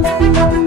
Thank you.